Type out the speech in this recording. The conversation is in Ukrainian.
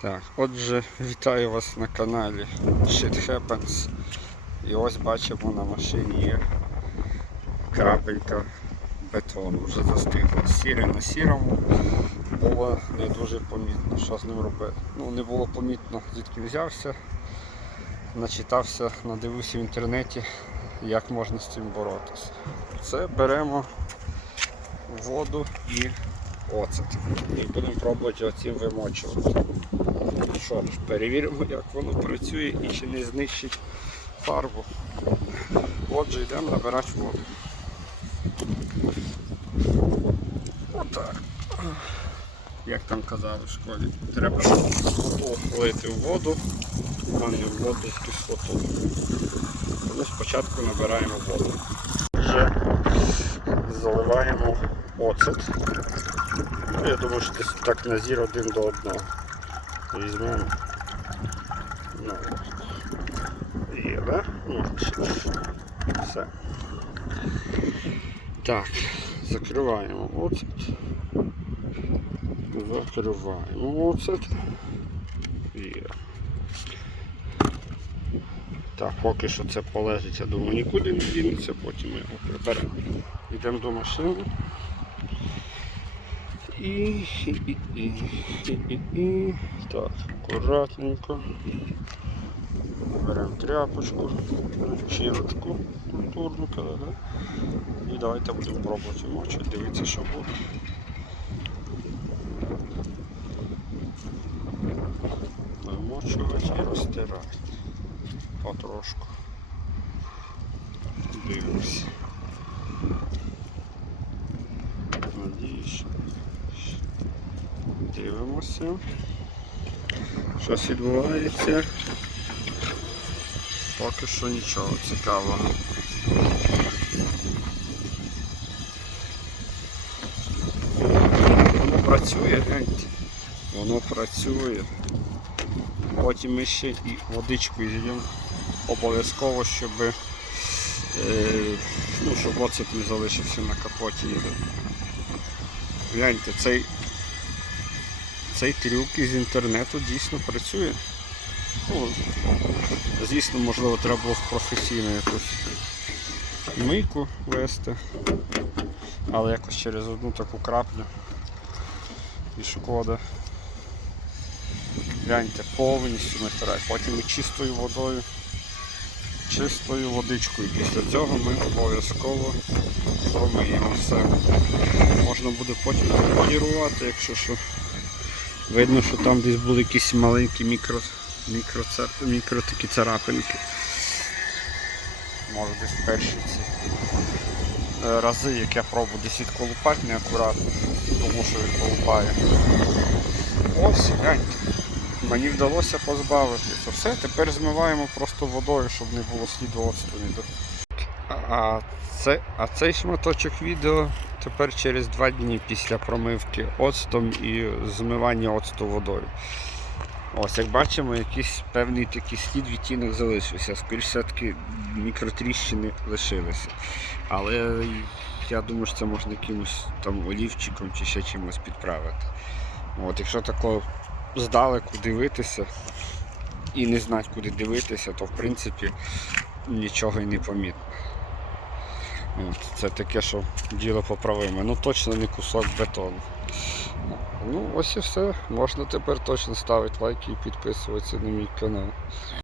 Так, отже, вітаю вас на каналі Shit Happens. І ось бачимо на машині є крапелька бетону, вже застигла. Сіре на сірому було не дуже помітно, що з ним робити. Ну, не було помітно, звідки взявся. Начитався, надивився в інтернеті, як можна з цим боротися. Це беремо воду і оцет. І будемо пробувати оцім вимочувати. Що ж, перевіримо, як воно працює і чи не знищить фарбу. Отже, йдемо набирати воду. Отак. Як там казали в школі, треба кислоту лити в воду, а не в воду з кислотою. Тому спочатку набираємо воду. Вже заливаємо оцет. Ну, я думаю, що десь так на зір один до одного. Візьмемо. Ну, є, да? Ну, все. Так, закриваємо оцет. Закриваємо оцет. Є. Так, поки що це полежить, я думаю, нікуди не дінеться, потім ми його приберемо. Йдемо до машини. І, і, і, і, і, і, і. Так, акуратненько. Беремо тряпочку, чірочку культурну, да? і давайте будемо пробувати мочити, дивитися, що буде. Вимочувати і розтирати. Потрошку. Дивимося. Надіюсь, Дивимося. Щось відбувається. Поки що нічого цікавого. Воно працює, гляньте. Воно працює. Потім ми ще і водичку зійдемо обов'язково, щоб, е, ну, щоб оцет не залишився на капоті. Гляньте, цей цей трюк із інтернету дійсно працює. Ну, звісно, можливо, треба було в професійну якусь мийку вести, але якось через одну таку краплю і шкода. Гляньте, повністю натирає. Потім і чистою водою, чистою водичкою. Після цього ми обов'язково промиємо все. Можна буде потім полірувати, якщо що. Видно, що там десь були якісь маленькі мікро, мікро, мікро такі царапинки. Може десь перші ці е, рази, як я пробую десь відколупати неакуратно, тому що він колупає. Ось, гляньте. Мені вдалося позбавитися. Все, тепер змиваємо просто водою, щоб не було сліду оцту. А, це, а цей шматочок відео тепер через два дні після промивки оцтом і змивання оцту водою. Ось, як бачимо, якийсь певний такий слід відтінок залишився. Скоріше все-таки мікротріщини лишилися. Але я думаю, що це можна якимось там олівчиком чи ще чимось підправити. От, Якщо тако здалеку дивитися і не знати, куди дивитися, то в принципі нічого і не помітно. От, Це таке, що діло поправиме. Ну точно не кусок бетону. Ну ось і все. Можна тепер точно ставити лайки і підписуватися на мій канал.